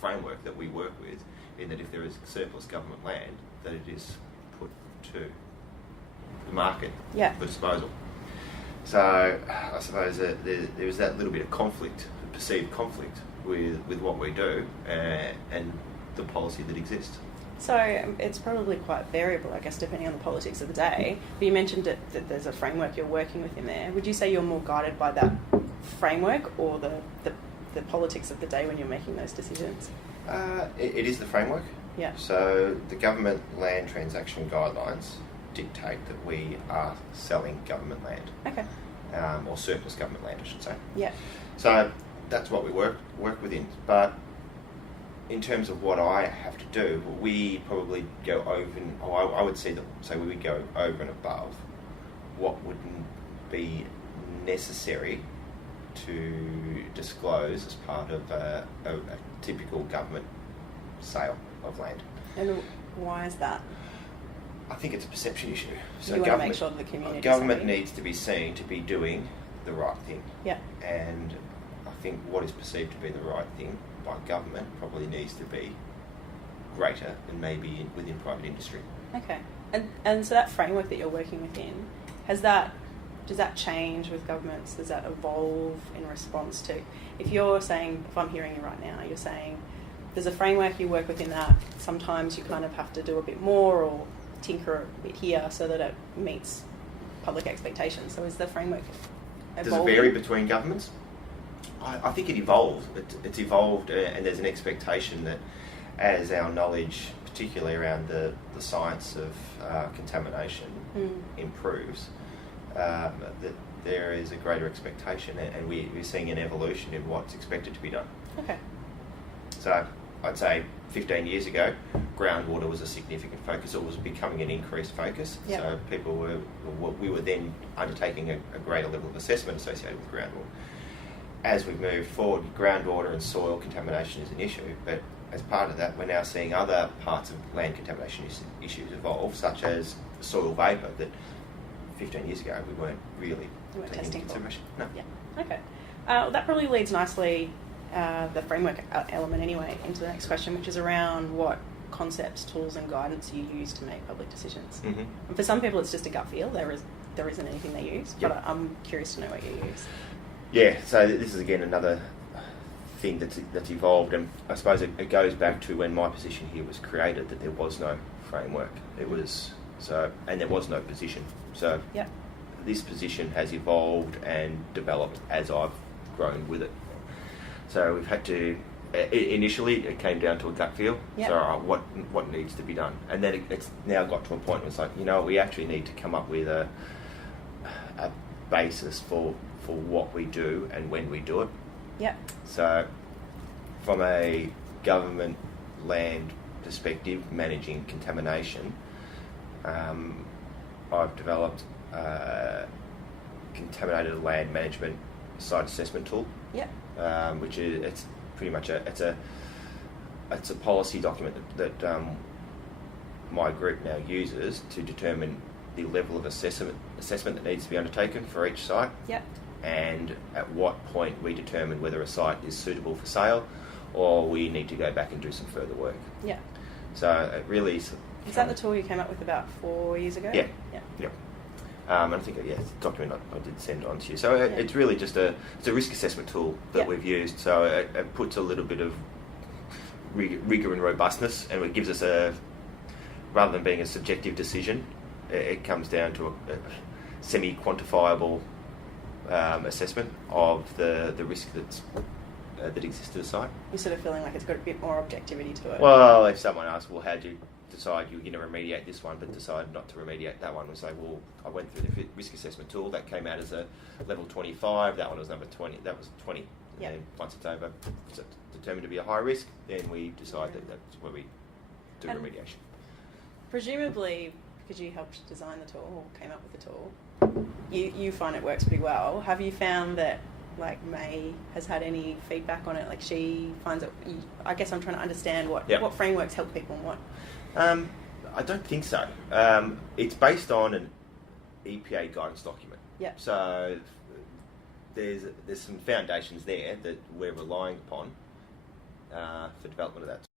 framework that we work with, in that if there is surplus government land, that it is put to the market for disposal. So I suppose that there is that little bit of conflict, perceived conflict, with what we do and the policy that exists. So it's probably quite variable, I guess, depending on the politics of the day. But you mentioned that there's a framework you're working within there. Would you say you're more guided by that framework or the politics of the day when you're making those decisions? It is the framework. Yeah. So the government land transaction guidelines dictate that we are selling government land. Okay. Or surplus government land, I should say. Yeah. So that's what we work within. But in terms of what I have to do, we probably go over, I would say we would go over and above what would be necessary to disclose as part of a typical government sale of land. And why is that? I think it's a perception issue. So you want to make sure that the community... Government needs to be seen to be doing the right thing. Yeah. And I think what is perceived to be the right thing by government probably needs to be greater than maybe within private industry. Okay. And so that framework that you're working within, does that change with governments? Does that evolve in response to... If you're saying, if I'm hearing you right now, you're saying there's a framework, you work within that, sometimes you kind of have to do a bit more or tinker a bit here so that it meets public expectations. So is the framework evolving? Does it vary between governments? I think it evolves. It's evolved, and there's an expectation that as our knowledge, particularly around the science of contamination, improves, that there is a greater expectation, and we're seeing an evolution in what's expected to be done. Okay. So I'd say 15 years ago, groundwater was a significant focus. It was becoming an increased focus. Yep. So we were then undertaking a greater level of assessment associated with groundwater. As we've moved forward, groundwater and soil contamination is an issue, but as part of that, we're now seeing other parts of land contamination issues evolve, such as soil vapour, that 15 years ago we weren't really taking into consideration. No. Yeah. Okay. Well, that probably leads nicely, the framework element anyway, into the next question, which is around what concepts, tools and guidance you use to make public decisions. Mm-hmm. And for some people it's just a gut feel, there isn't anything they use, Yep. but I'm curious to know what you use. Yeah, so this is again another thing that's evolved, and I suppose it goes back to when my position here was created, that there was no framework. And there was no position. So Yep. this position has evolved and developed as I've grown with it. So we've had to... Initially, it came down to a gut feel. Yep. So what needs to be done? And then it's now got to a point where it's like, we actually need to come up with a basis for what we do and when we do it. Yeah. So from a government land perspective, managing contamination, I've developed a contaminated land management site assessment tool. Yeah. Which is it's pretty much it's a policy document that my group now uses to determine the level of assessment that needs to be undertaken for each site. Yep. And at what point we determine whether a site is suitable for sale or we need to go back and do some further work. Yeah. So it really is... Is that the tool you came up with about 4 years ago? Yeah. Yeah. Yep. And I think, it's a document I did send on to you. So it's really just it's a risk assessment tool that we've used. So it puts a little bit of rigour and robustness, and it gives us rather than being a subjective decision, it comes down to a semi-quantifiable assessment of the risk that exists at a site. You're sort of feeling like it's got a bit more objectivity to it. Well, if someone asks, well, how do you decide you're going to remediate this one but decide not to remediate that one, we say, well, I went through the risk assessment tool, that came out as a level 25, that one was number 20, that was 20. Yep. And once it's determined to be a high risk, then we decide that's where we do remediation. Presumably, because you helped design the tool, or came up with the tool, you find it works pretty well. Have you found that, like, May has had any feedback on it? Like, she finds it... I guess I'm trying to understand what frameworks help people and what... I don't think so. It's based on an EPA guidance document. Yeah. So there's some foundations there that we're relying upon for development of that